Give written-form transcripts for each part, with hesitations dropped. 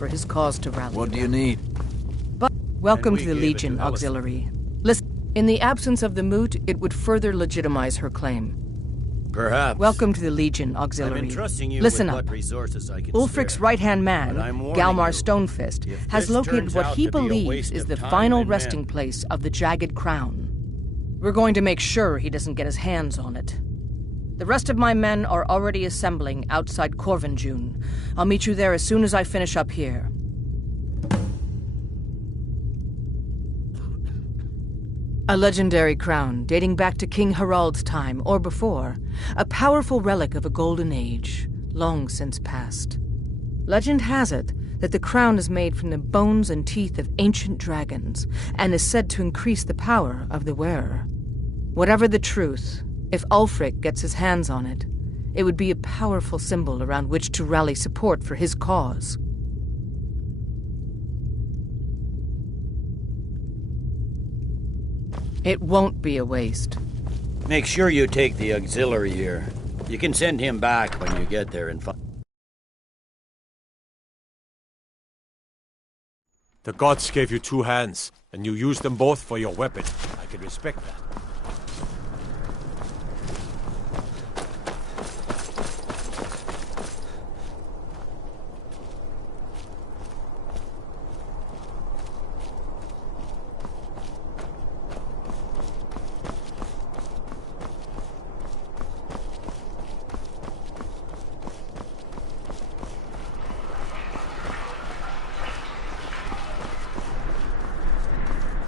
for his cause to rally. What do you need? But welcome to the Legion Auxiliary. Listen, in the absence of the moot, it would further legitimize her claim. Perhaps. Welcome to the Legion Auxiliary. I've been trusting you Listen with up. what resources I can Ulfric's spare. right-hand man, But I'm warning Galmar you, Stonefist, if has this located turns what out he to be a believes waste is of the time final and resting men. place of the Jagged Crown. We're going to make sure he doesn't get his hands on it. The rest of my men are already assembling outside Corvinjune. I'll meet you there as soon as I finish up here. A legendary crown dating back to King Harald's time or before, a powerful relic of a golden age, long since past. Legend has it that the crown is made from the bones and teeth of ancient dragons and is said to increase the power of the wearer. Whatever the truth, if Ulfric gets his hands on it, it would be a powerful symbol around which to rally support for his cause. It won't be a waste. Make sure you take the auxiliary here. You can send him back when you get there and find... The gods gave you 2 hands, and you used them both for your weapon. I can respect that.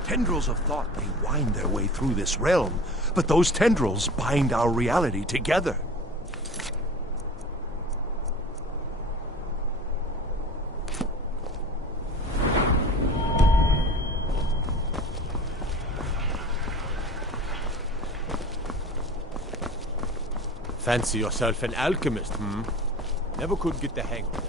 Tendrils of thought may wind their way through this realm, but those tendrils bind our reality together. Fancy yourself an alchemist, hmm? Never could get the hang of that.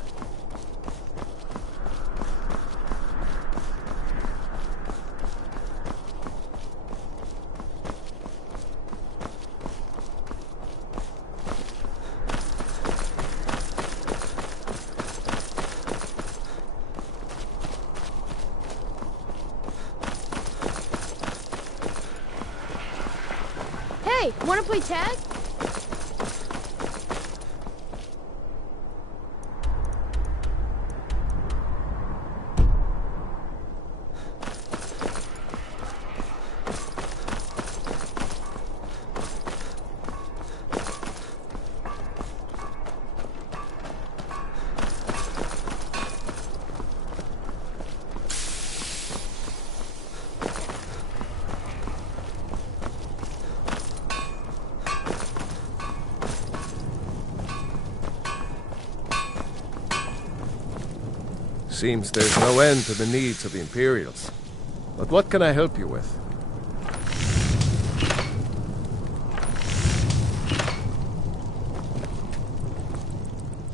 Hey, wanna play tag? Seems there's no end to the needs of the Imperials. But what can I help you with?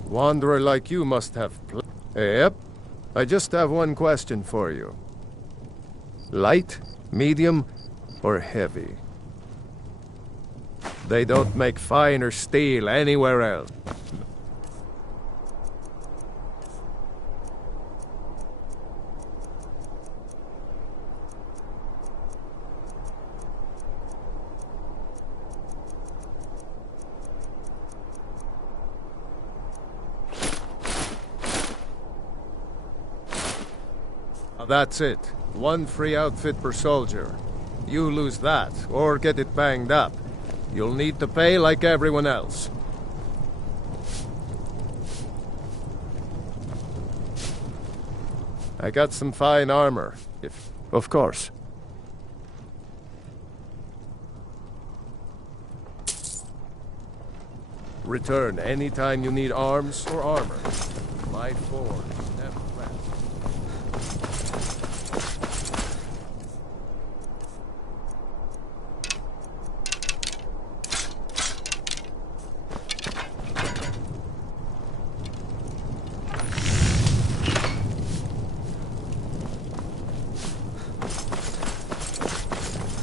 Wanderer like you must have Yep. I just have one question for you. Light, medium, or heavy? They don't make finer steel anywhere else. That's it. 1 free outfit per soldier. You lose that, or get it banged up. You'll need to pay like everyone else. I got some fine armor, if... Of course. Return anytime you need arms or armor. My forge never rests.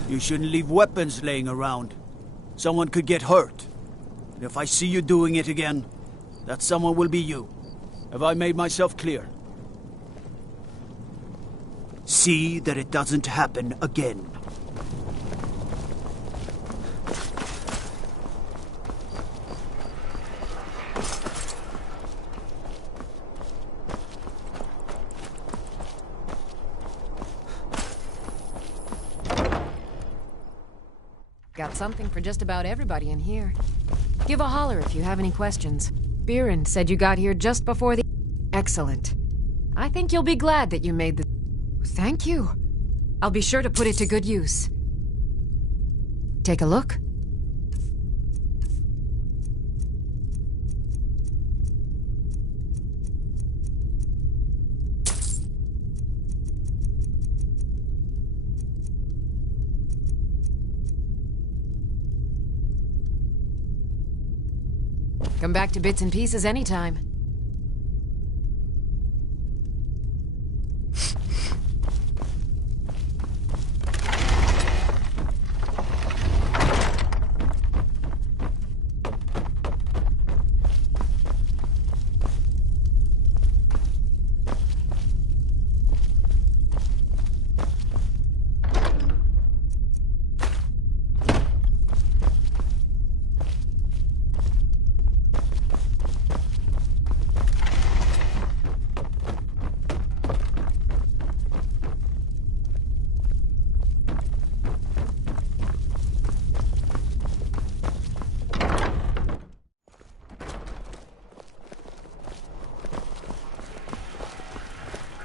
You shouldn't leave weapons laying around. Someone could get hurt. And if I see you doing it again, that someone will be you. Have I made myself clear? See that it doesn't happen again. Got something for just about everybody in here. Give a holler if you have any questions. Biren said you got here just before the... Excellent. I think you'll be glad that you made the... Thank you. I'll be sure to put it to good use. Take a look. Come back to bits and pieces anytime.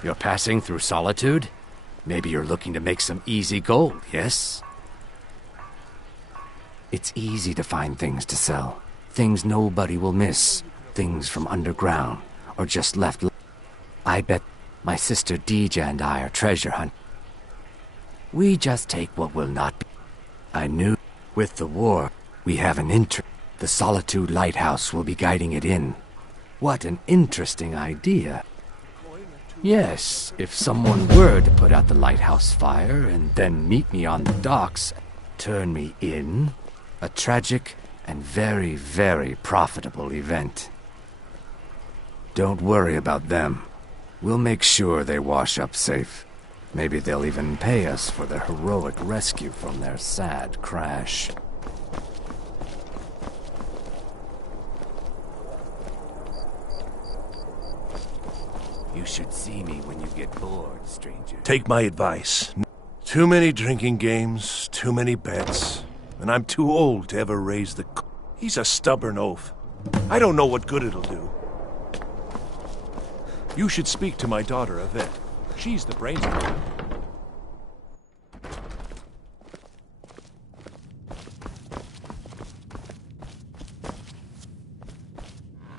You're passing through Solitude? Maybe you're looking to make some easy gold, yes? It's easy to find things to sell. Things nobody will miss. Things from underground, or just left. I bet my sister Deja and I are treasure hunt. We just take what will not be. I knew with the war, we have an interest. The Solitude Lighthouse will be guiding it in. What an interesting idea. Yes, if someone were to put out the lighthouse fire and then meet me on the docks, turn me in, a tragic and very, very profitable event. Don't worry about them. We'll make sure they wash up safe. Maybe they'll even pay us for their heroic rescue from their sad crash. You should see me when you get bored, stranger. Take my advice. Too many drinking games, too many bets, and I'm too old to ever raise the... He's a stubborn oaf. I don't know what good it'll do. You should speak to my daughter, Yvette. She's the brains of it.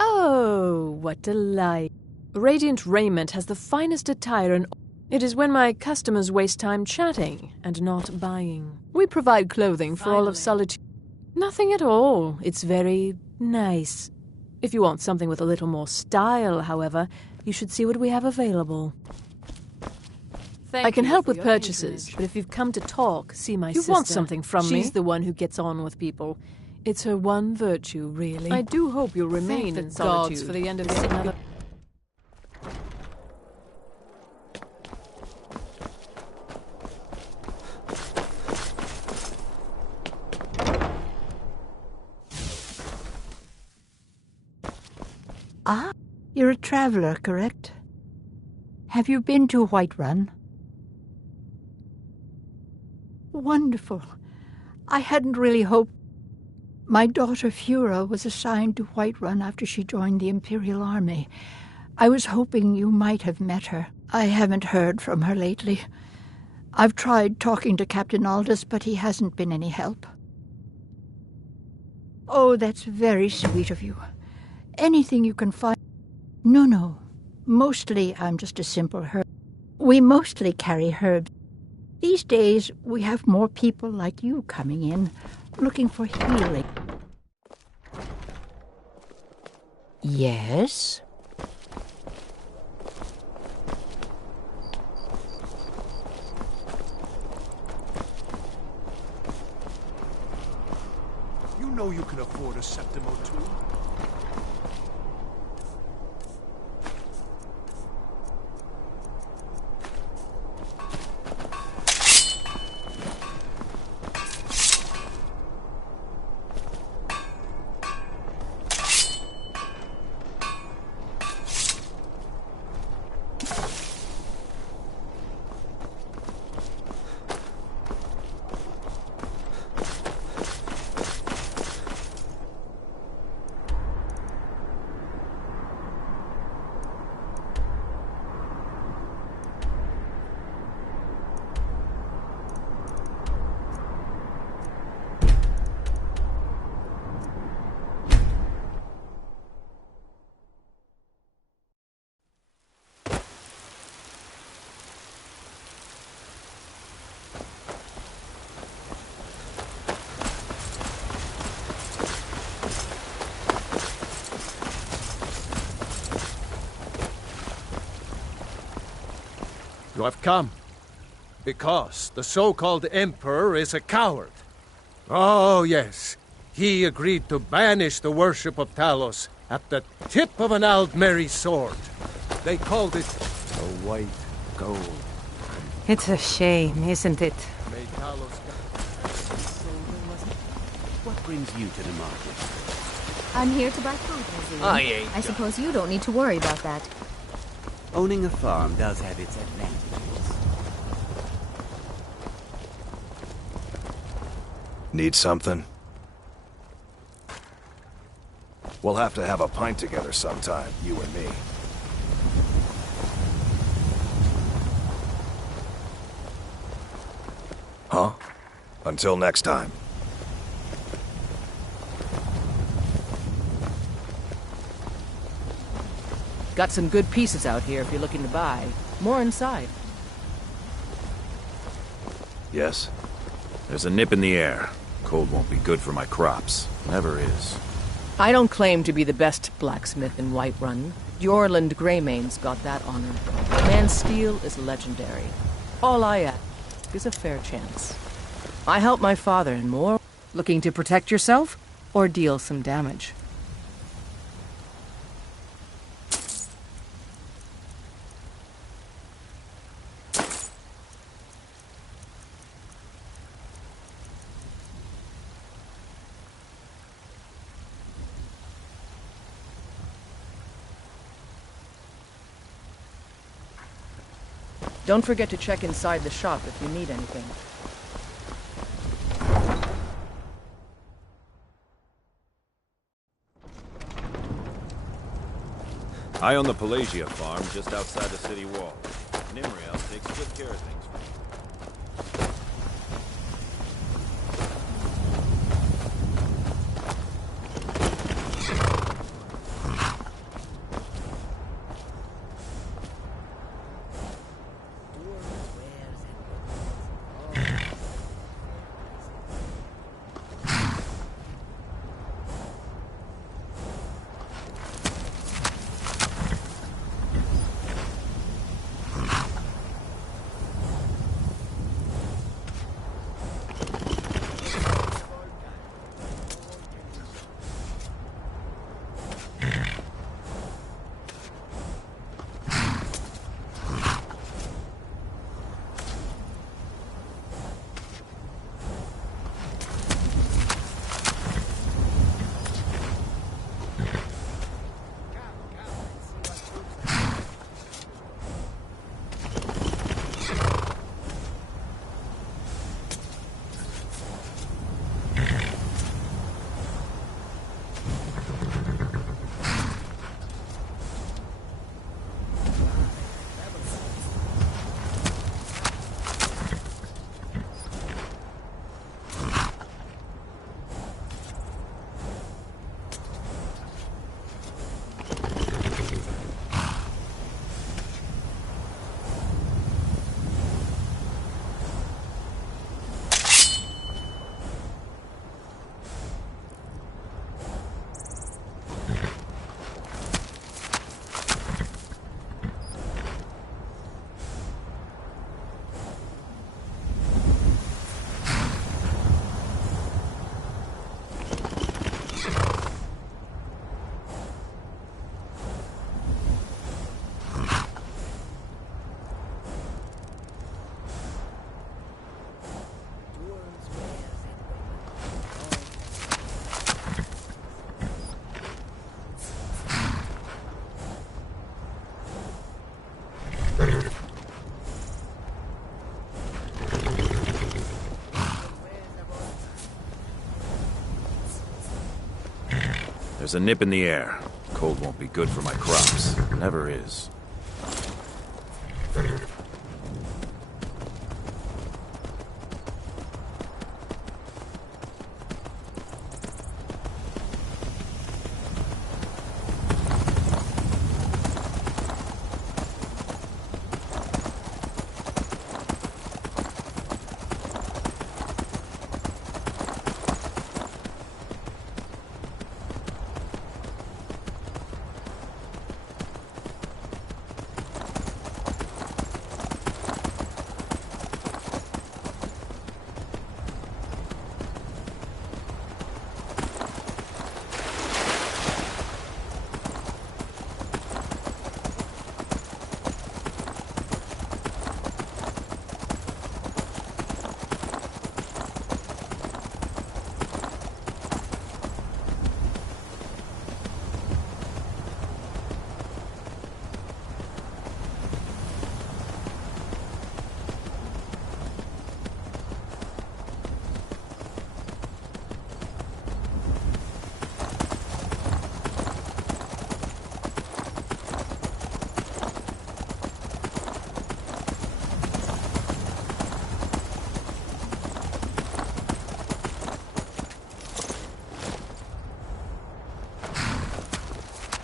Oh, what delight. Radiant Raiment has the finest attire and... It is when my customers waste time chatting and not buying. We provide clothing for all of Solitude. Nothing at all. It's very nice. If you want something with a little more style, however, you should see what we have available. I can help with purchases, but if you've come to talk, see my sister. You want something from me? She's the one who gets on with people. It's her one virtue, really. I do hope you'll remain in Solitude for the end of this another... Ah, you're a traveler, correct? Have you been to Whiterun? Wonderful. I hadn't really hoped. My daughter Fura was assigned to Whiterun after she joined the Imperial Army. I was hoping you might have met her. I haven't heard from her lately. I've tried talking to Captain Aldous, but he hasn't been any help. Oh, that's very sweet of you. Anything you can find... No. Mostly I'm just a simple herb. We mostly carry herbs. These days we have more people like you coming in, looking for healing. Yes? You know you can afford a Septimo too. You have come because the so-called Emperor is a coward. Oh, yes. He agreed to banish the worship of Talos at the tip of an Aldmeri sword. They called it the White Gold. It's a shame, isn't it? May Talos... What brings you to the market? I'm here to buy food, Nazir. Oh, yeah. I suppose you don't need to worry about that. Owning a farm does have its advantages. Need something? We'll have to have a pint together sometime, you and me. Huh? Until next time. Got some good pieces out here if you're looking to buy. More inside. Yes? There's a nip in the air. Cold won't be good for my crops. Never is. I don't claim to be the best blacksmith in Whiterun. Jorland Greymane's got that honor. Man's steel is legendary. All I ask is a fair chance. I help my father and more. Looking to protect yourself or deal some damage? Don't forget to check inside the shop if you need anything. I own the Pelagia farm just outside the city wall. Nimriel takes good care of things for me. There's a nip in the air. Cold won't be good for my crops. Never is.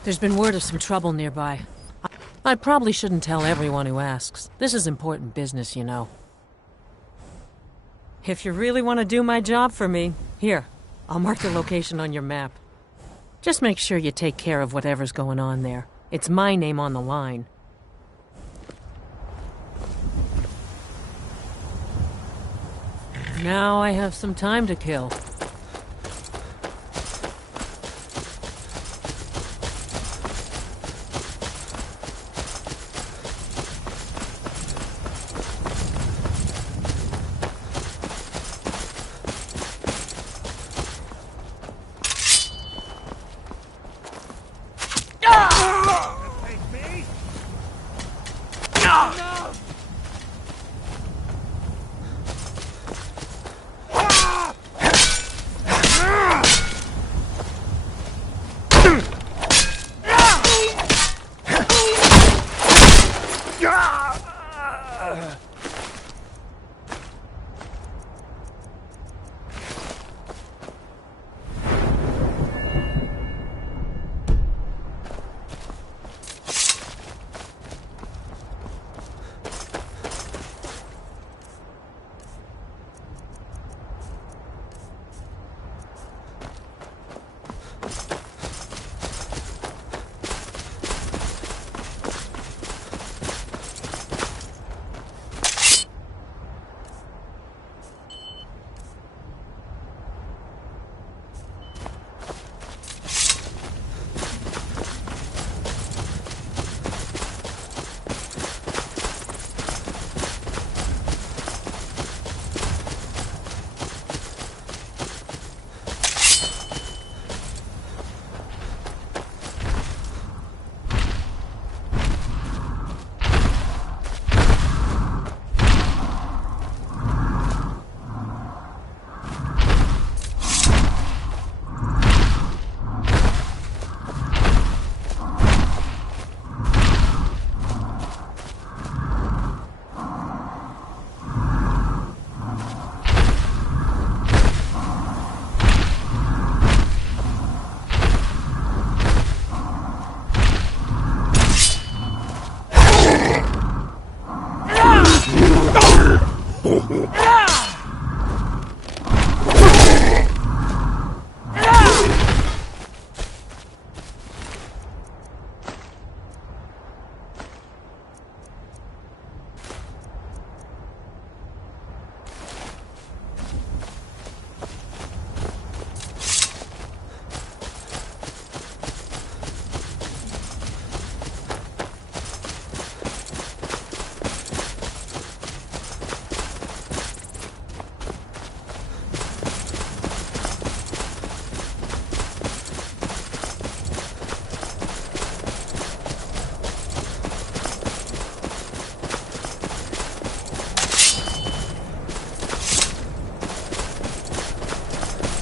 There's been word of some trouble nearby. I probably shouldn't tell everyone who asks. This is important business, you know. If you really want to do my job for me, here, I'll mark the location on your map. Just make sure you take care of whatever's going on there. It's my name on the line. Now I have some time to kill.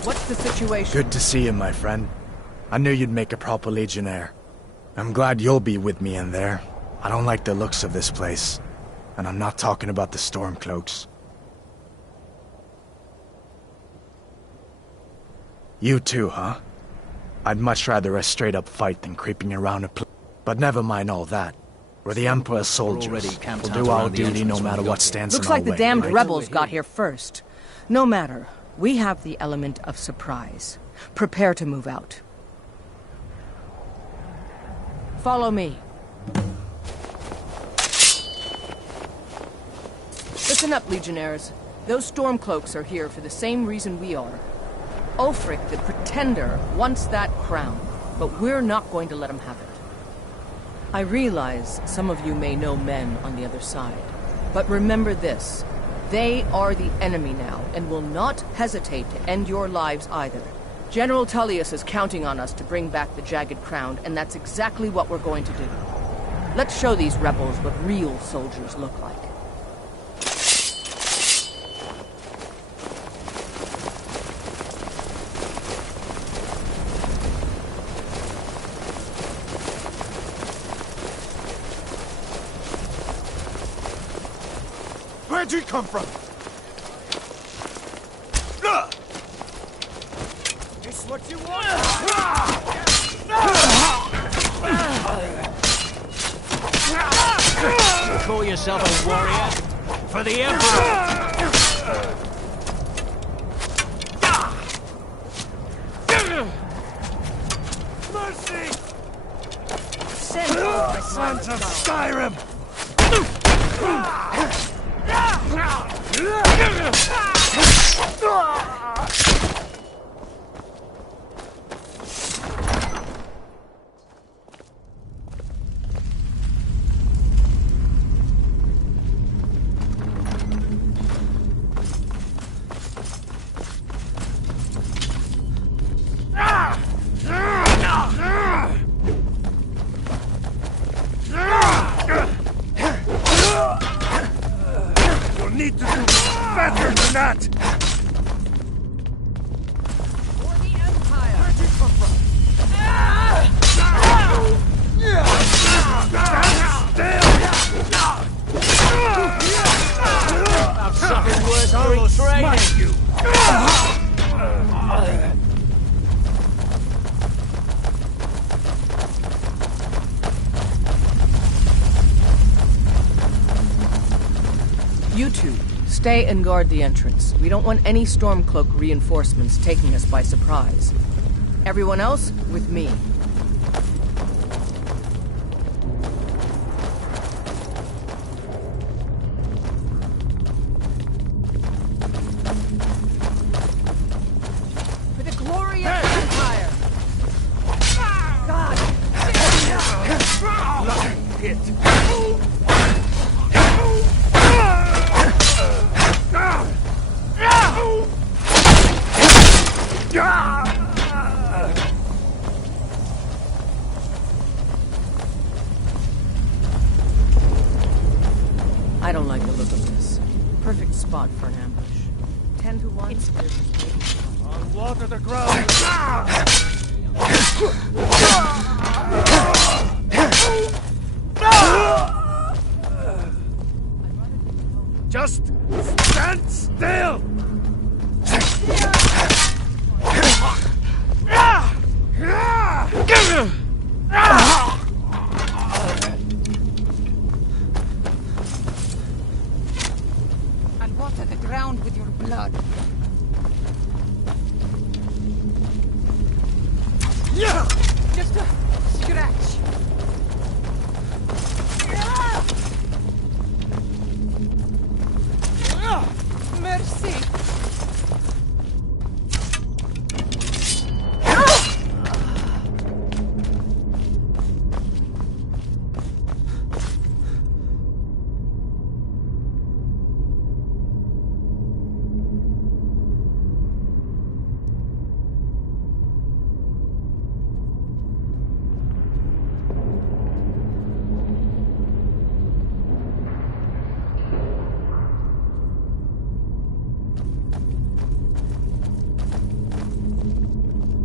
What's the situation? Good to see you, my friend. I knew you'd make a proper legionnaire. I'm glad you'll be with me in there. I don't like the looks of this place. And I'm not talking about the Stormcloaks. You too, huh? I'd much rather a straight-up fight than creeping around a place. But never mind all that. We're the Emperor's soldiers. We'll do our duty no matter what stands in our way. Looks like the damned right? rebels got here first. No matter. We have the element of surprise. Prepare to move out. Follow me. Listen up, Legionnaires. Those Stormcloaks are here for the same reason we are. Ulfric, the Pretender, wants that crown, but we're not going to let him have it. I realize some of you may know men on the other side, but remember this. They are the enemy now, and will not hesitate to end your lives either. General Tullius is counting on us to bring back the Jagged Crown, and that's exactly what we're going to do. Let's show these rebels what real soldiers look like. Where'd you come from? It's what you want! Call yourself a warrior? For the Emperor! Mercy! Send over Sons of Skyrim! You'll need to do better than that! For the Empire! Where'd you come from? I've suffered worse through training! You. You two, stay and guard the entrance. We don't want any Stormcloak reinforcements taking us by surprise. Everyone else, with me. For the glorious Empire! God! Lucky hit! I don't like the look of this. Perfect spot for an ambush. 10 to 1. I'll water the ground! Just stand still! And water the ground with your blood. Just a scratch. Mercy.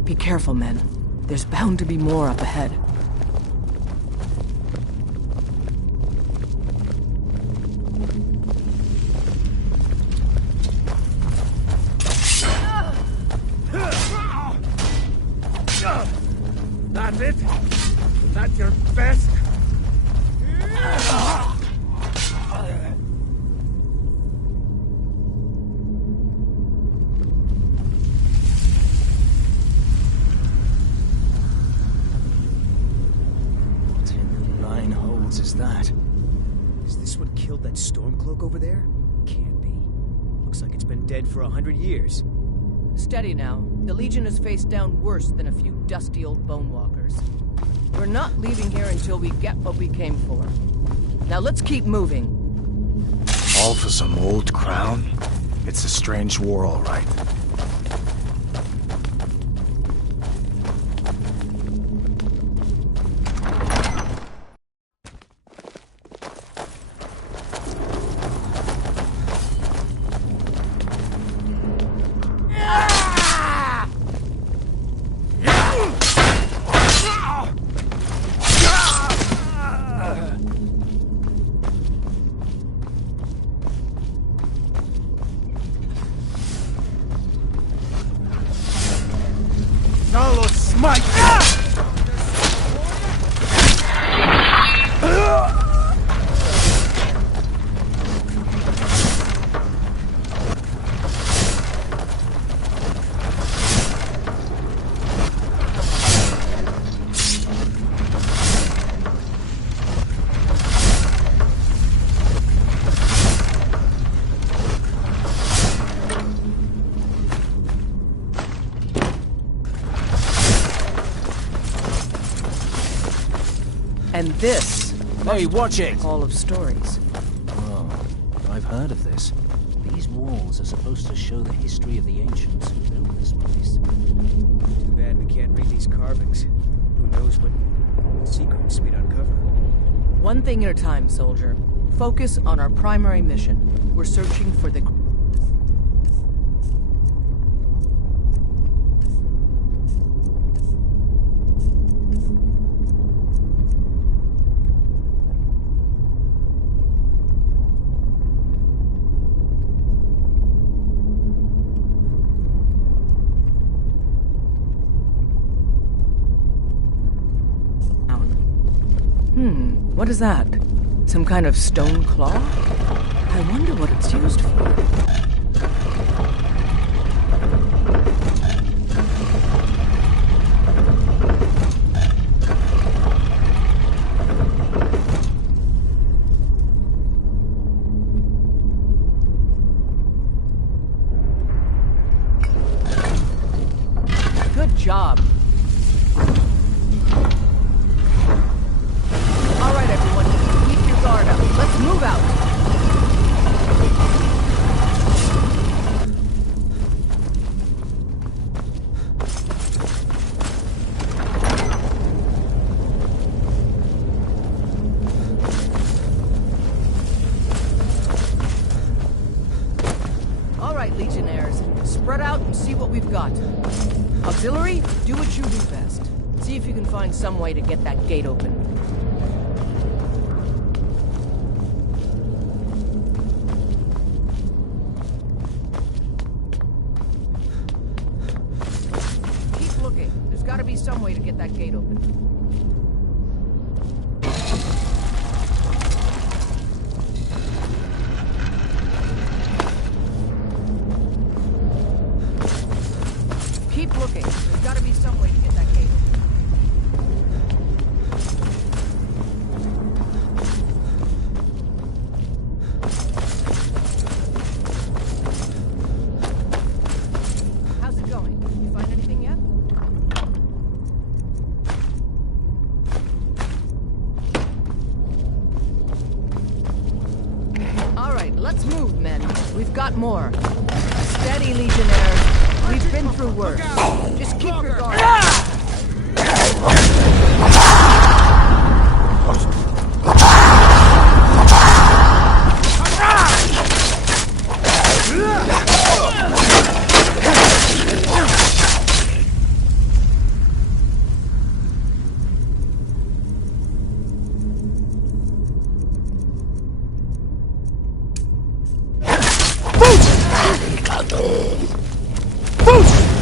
Be careful, men. There's bound to be more up ahead. That's it? Is that your best? Is that? Is this what killed that Stormcloak over there? Can't be. Looks like it's been dead for 100 years. Steady now. The Legion is faced down worse than a few dusty old bonewalkers. We're not leaving here until we get what we came for. Now let's keep moving. All for some old crown? It's a strange war, all right. And this... Hey, watch it! Hall of Stories. Oh, I've heard of this. These walls are supposed to show the history of the ancients who built this place. Too bad we can't read these carvings. Who knows what secrets we'd uncover. One thing at a time, soldier. Focus on our primary mission. We're searching for the... What is that? Some kind of stone claw? I wonder what it's used for. Good job. Let's move out. All right, Legionnaires. Spread out and see what we've got. Auxiliary, do what you do best. See if you can find some way to get that gate open. There's got to be some way to get that gate open. Keep looking. There's got to be some way to get that gate open. How's it going? You find anything yet? Let's move, men. We've got more. Steady, Legionnaires. We've been through worse. Just keep your guard.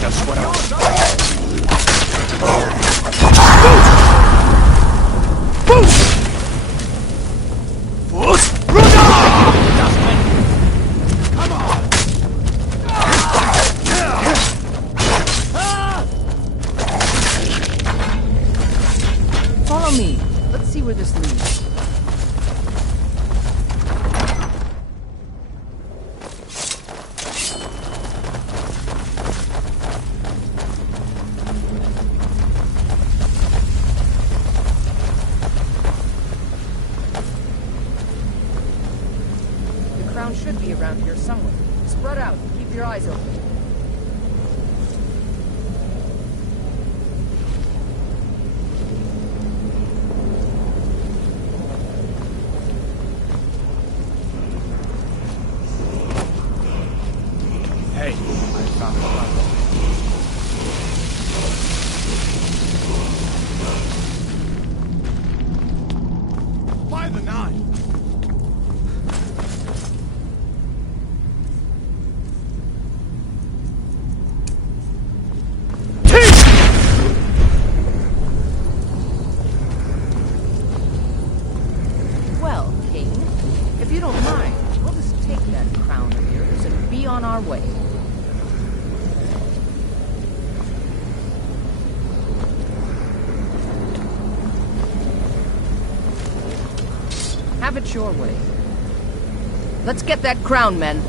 That's what I was. Follow me. Let's see where this leads. Should be around here somewhere. Spread out. Keep your eyes open. Hey, I found a problem. By the nine. Well, King, if you don't mind, we'll just take that crown of yours and be on our way. Have it your way. Let's get that crown, men.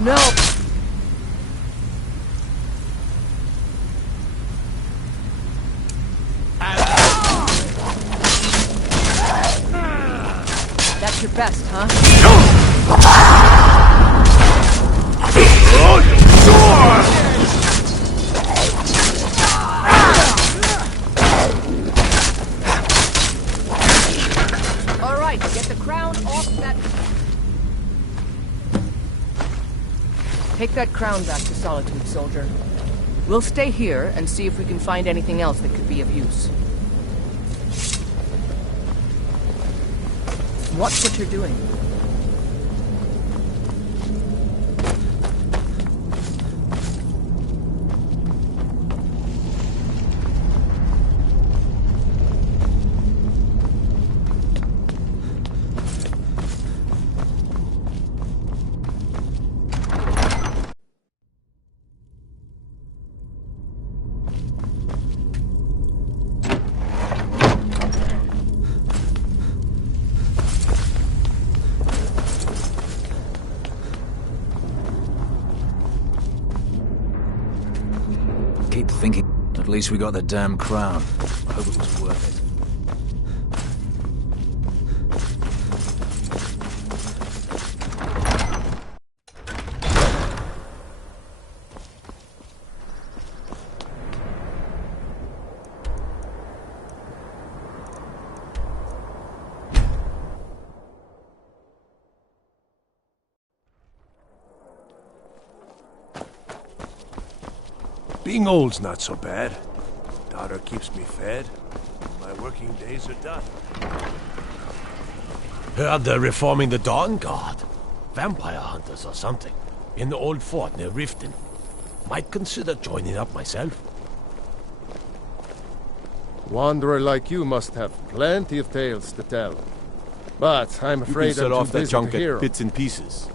No! That's your best, huh? All right, get the crown off that... Take that crown back to Solitude, soldier. We'll stay here and see if we can find anything else that could be of use. Watch what you're doing. Keep thinking. At least we got the damn crown. I hope it was worth it. Being old's not so bad. Daughter keeps me fed. My working days are done. Heard they're reforming the Dawn Guard. Vampire hunters or something. In the old fort near Riften. Might consider joining up myself. Wanderer like you must have plenty of tales to tell. But I'm afraid you can I'm off too that busy junk to hear 'em. bits and pieces.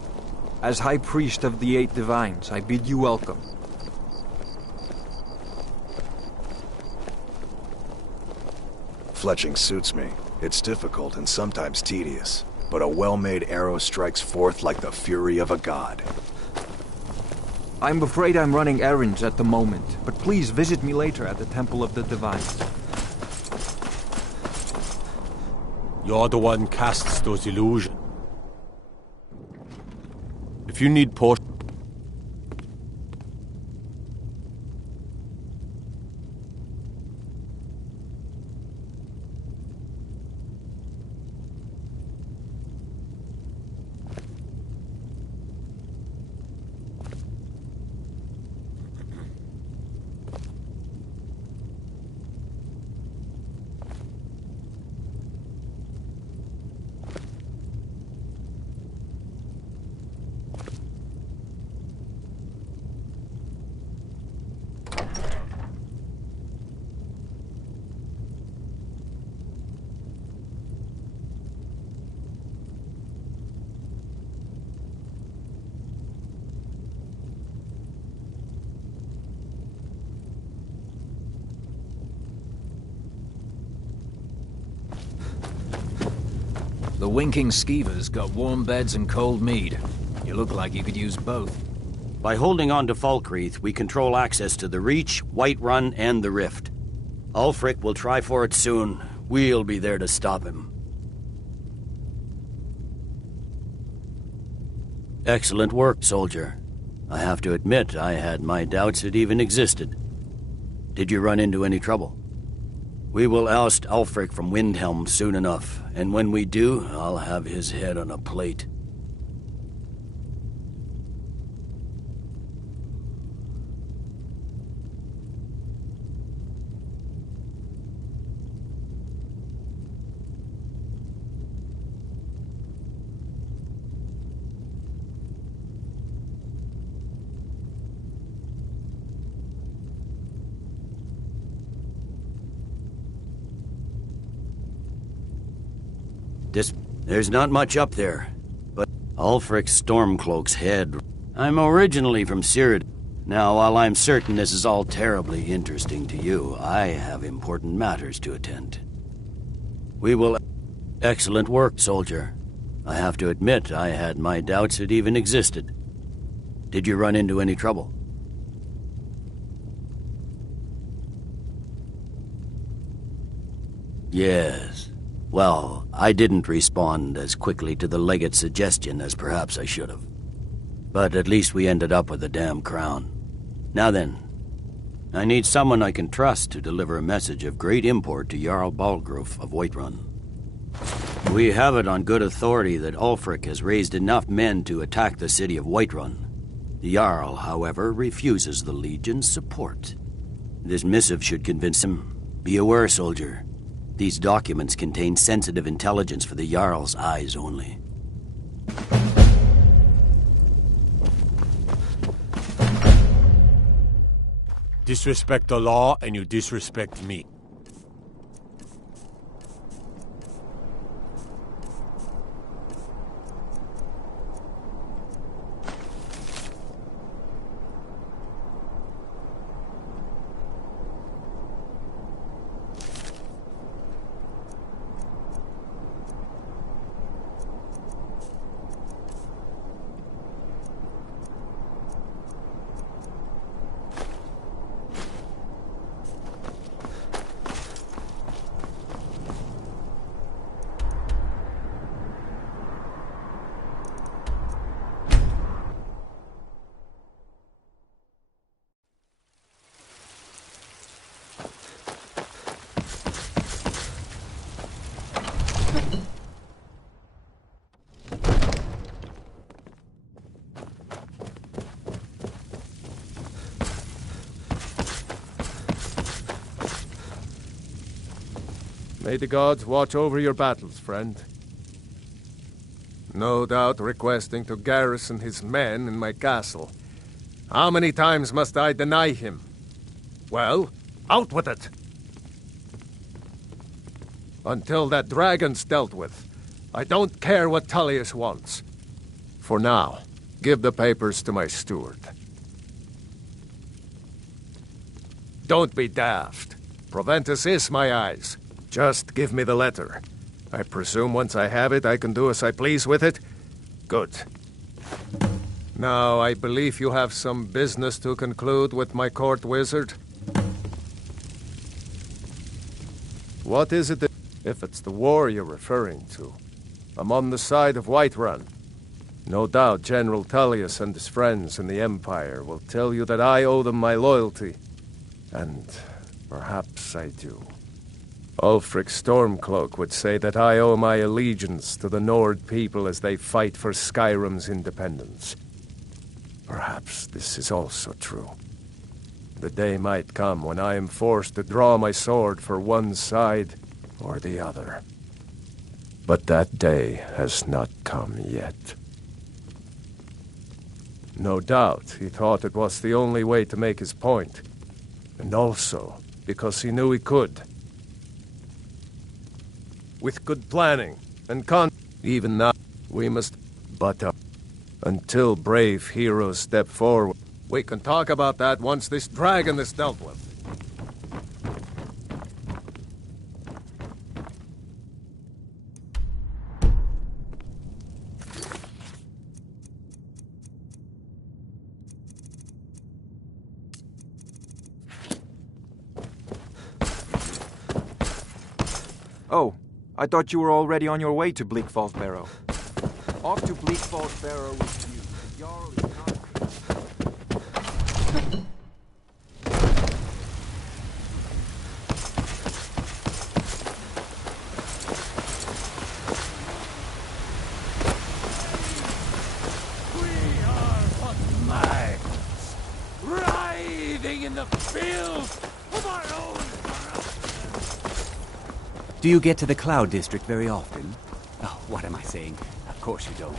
As High Priest of the Eight Divines, I bid you welcome. Fletching suits me. It's difficult and sometimes tedious, but a well-made arrow strikes forth like the fury of a god. I'm afraid I'm running errands at the moment, but please visit me later at the Temple of the Divines. You're the one casts those illusions. If you need potions... The winking skeevers got warm beds and cold mead. You look like you could use both. By holding on to Falkreath, we control access to the Reach, Whiterun, and the Rift. Ulfric will try for it soon. We'll be there to stop him. Excellent work, soldier. I have to admit, I had my doubts it even existed. Did you run into any trouble? We will oust Ulfric from Windhelm soon enough, and when we do, I'll have his head on a plate. There's not much up there, but Ulfric's Stormcloak's head. I'm originally from Cyrodiil. Now, while I'm certain this is all terribly interesting to you, I have important matters to attend. We will... Excellent work, soldier. I have to admit, I had my doubts it even existed. Did you run into any trouble? Yes. Well, I didn't respond as quickly to the legate's suggestion as perhaps I should have. But at least we ended up with the damn crown. Now then, I need someone I can trust to deliver a message of great import to Jarl Balgruf of Whiterun. We have it on good authority that Ulfric has raised enough men to attack the city of Whiterun. The Jarl, however, refuses the Legion's support. This missive should convince him. Be aware, soldier. These documents contain sensitive intelligence for the Jarl's eyes only. Disrespect the law, and you disrespect me. May the gods watch over your battles, friend. No doubt requesting to garrison his men in my castle. How many times must I deny him? Well, out with it! Until that dragon's dealt with, I don't care what Tullius wants. For now, give the papers to my steward. Don't be daft. Proventus is my eyes. Just give me the letter. I presume once I have it, I can do as I please with it? Good. Now, I believe you have some business to conclude with my court wizard. What is it that... If it's the war you're referring to, I'm on the side of Whiterun. No doubt General Tullius and his friends in the Empire will tell you that I owe them my loyalty. And perhaps I do. Ulfric Stormcloak would say that I owe my allegiance to the Nord people as they fight for Skyrim's independence. Perhaps this is also true. The day might come when I am forced to draw my sword for one side or the other. But that day has not come yet. No doubt he thought it was the only way to make his point, and also because he knew he could. With good planning and even now, we must butt up. Until brave heroes step forward. We can talk about that once this dragon is dealt with. Oh, I thought you were already on your way to Bleak Falls Barrow. Off to Bleak Falls Barrow with you. The Jarl is not... We are but maggots, writhing in the filth of our own corruption. Do you get to the Cloud District very often? Oh, what am I saying? Of course you don't.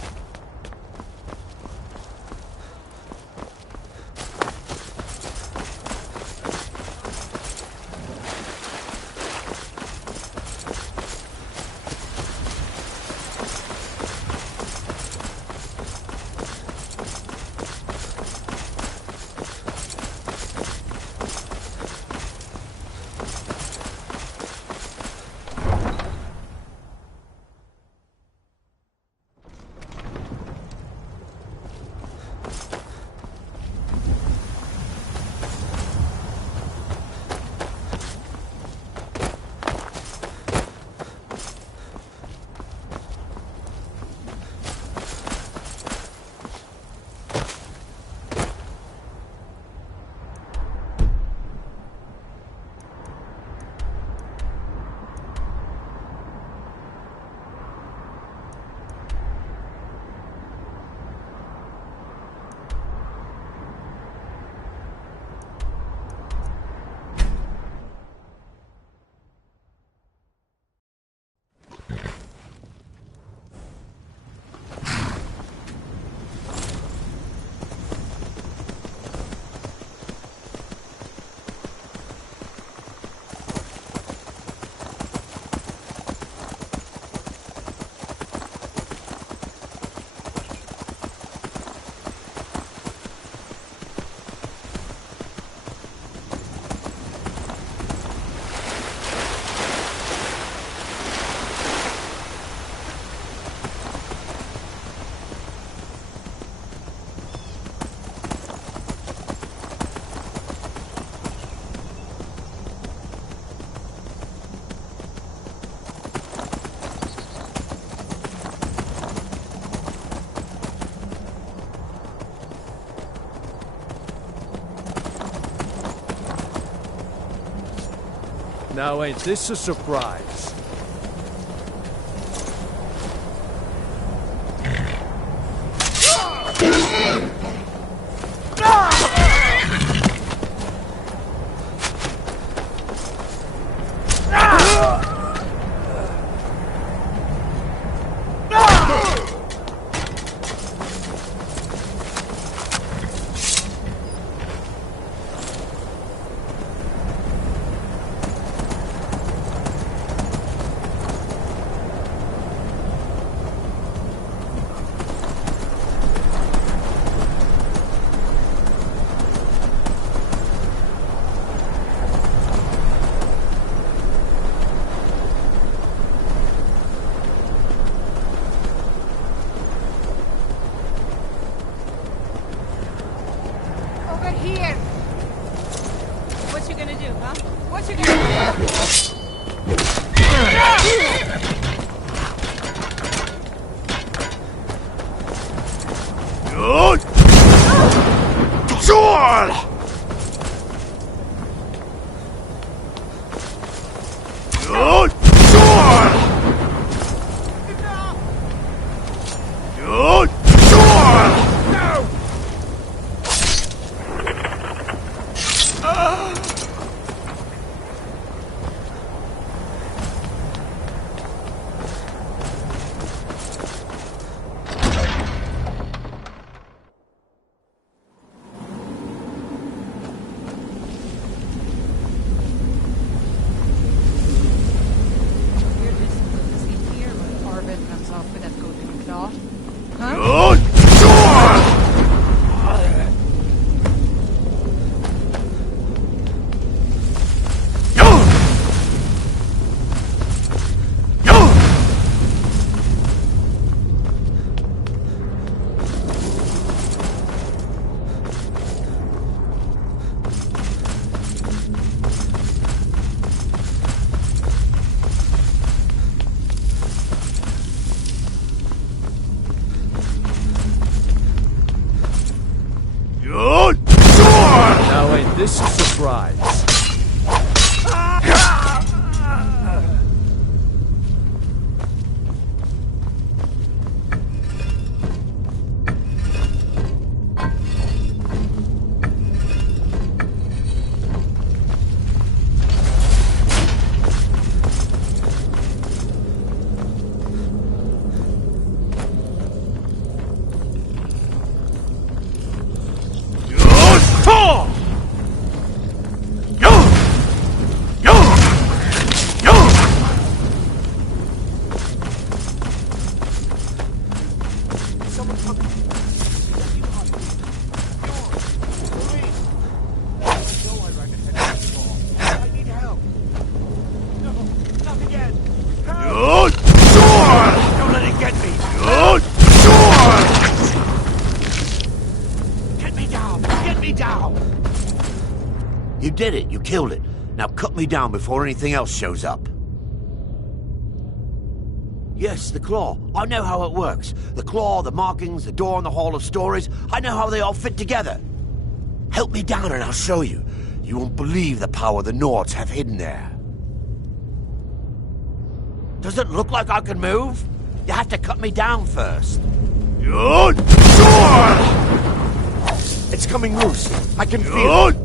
Now ain't this a surprise? This is surprise. You did it. You killed it. Now cut me down before anything else shows up. Yes, the claw. I know how it works. The claw, the markings, the door in the Hall of Stories. I know how they all fit together. Help me down and I'll show you. You won't believe the power the Nords have hidden there. Does it look like I can move? You have to cut me down first. It's coming loose. I can feel it.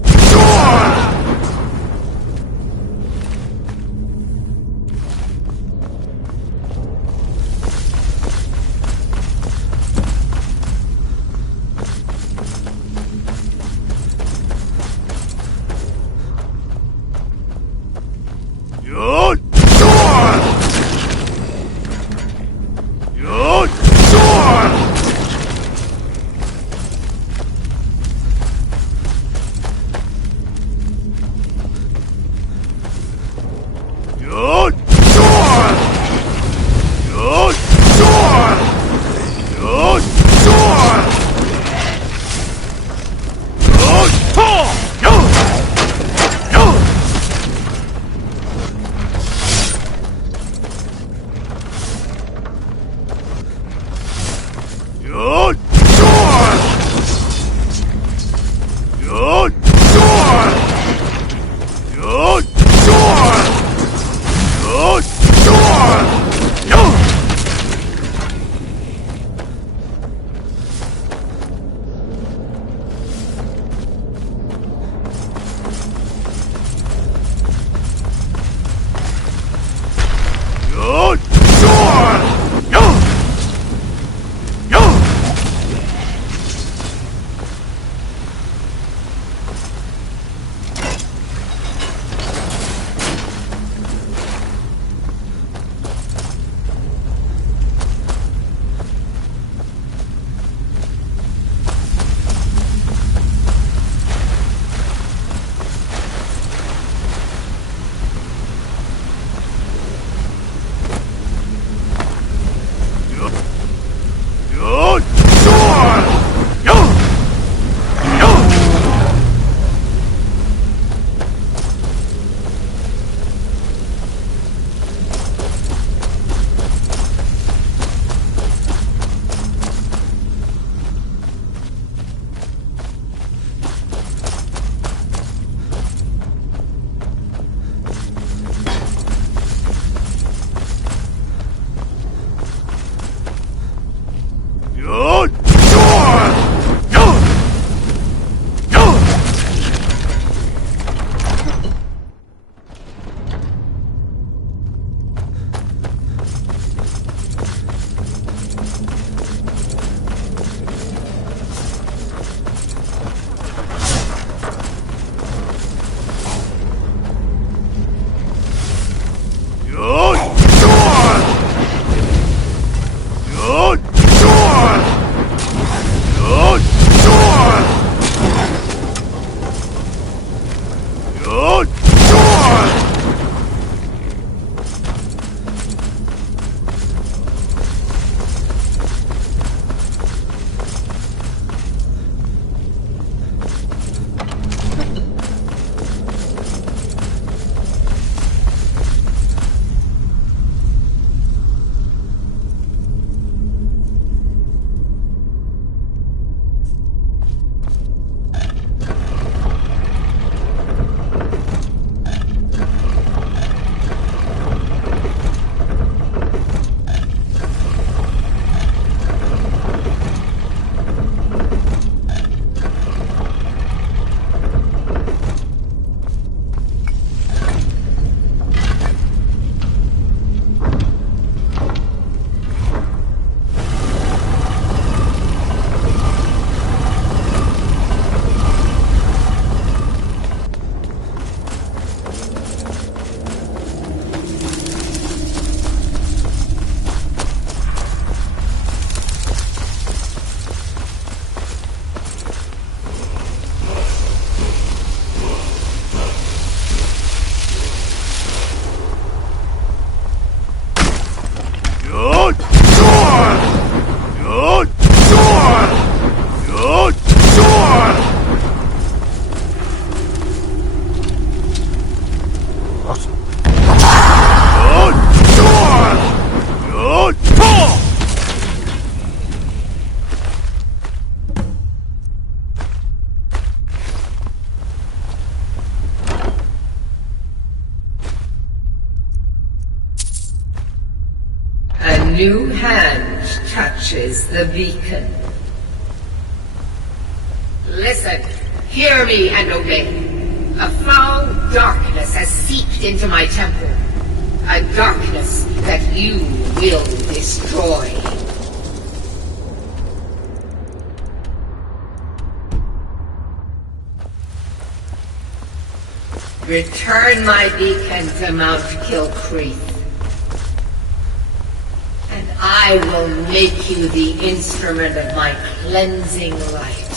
new hand touches the beacon. Listen, hear me and obey. A foul darkness has seeped into my temple. A darkness that you will destroy. Return my beacon to Mount Kilcreath, and I will make you the instrument of my cleansing light.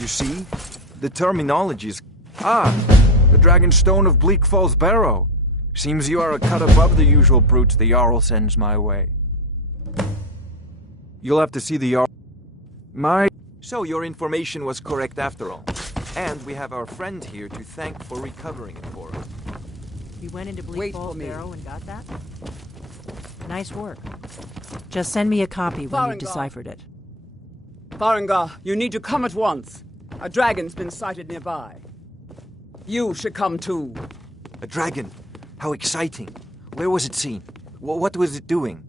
You see? The terminology is... Ah! The Dragon Stone of Bleak Falls Barrow. Seems you are a cut above the usual brutes the Jarl sends my way. You'll have to see the Jarl... So your information was correct after all. And we have our friend here to thank for recovering it for us. You went into Bleak Falls Barrow and got that? Nice work. Just send me a copy when you've deciphered it. Farengar, you need to come at once. A dragon's been sighted nearby. You should come too. A dragon? How exciting. Where was it seen? What was it doing?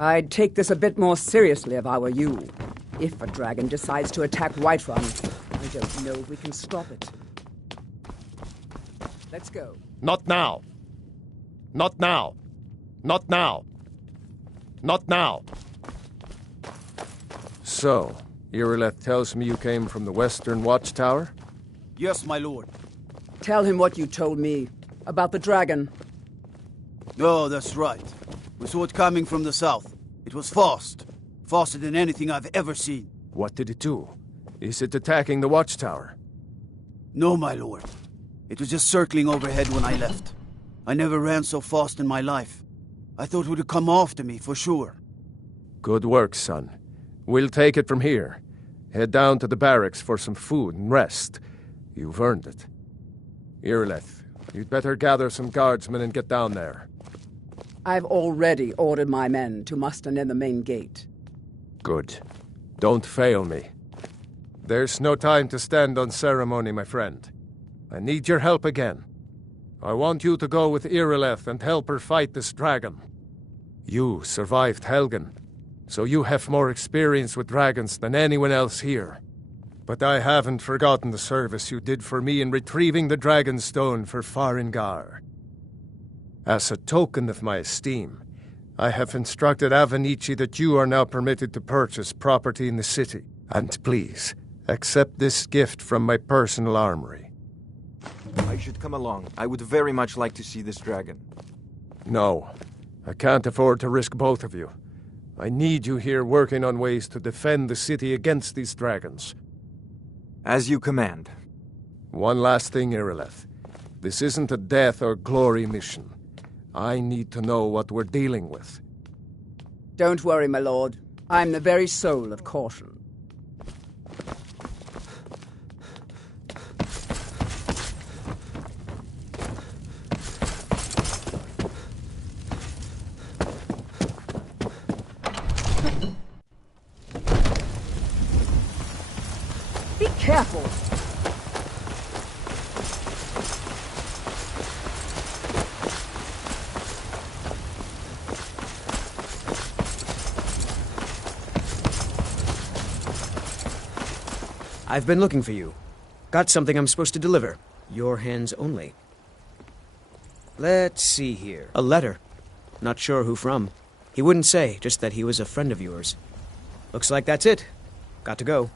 I'd take this a bit more seriously if I were you. If a dragon decides to attack Whiterun, I don't know if we can stop it. Let's go. Not now. Not now. Not now. Not now. So, Irileth tells me you came from the Western Watchtower? Yes, my lord. Tell him what you told me about the dragon. Oh, that's right. We saw it coming from the south. It was fast. Faster than anything I've ever seen. What did it do? Is it attacking the Watchtower? No, my lord. It was just circling overhead when I left. I never ran so fast in my life. I thought it would come after me, for sure. Good work, son. We'll take it from here. Head down to the barracks for some food and rest. You've earned it. Irileth, you'd better gather some guardsmen and get down there. I've already ordered my men to muster near the main gate. Good. Don't fail me. There's no time to stand on ceremony, my friend. I need your help again. I want you to go with Irileth and help her fight this dragon. You survived Helgen, so you have more experience with dragons than anyone else here. But I haven't forgotten the service you did for me in retrieving the Dragon Stone for Farengar. As a token of my esteem, I have instructed Avenici that you are now permitted to purchase property in the city. And please, accept this gift from my personal armory. I should come along. I would very much like to see this dragon. No, I can't afford to risk both of you. I need you here working on ways to defend the city against these dragons. As you command. One last thing, Irileth. This isn't a death or glory mission. I need to know what we're dealing with. Don't worry, my lord. I'm the very soul of caution. Be careful. I've been looking for you. Got something I'm supposed to deliver. Your hands only. Let's see here. A letter. Not sure who from. He wouldn't say, just that he was a friend of yours. Looks like that's it. Got to go.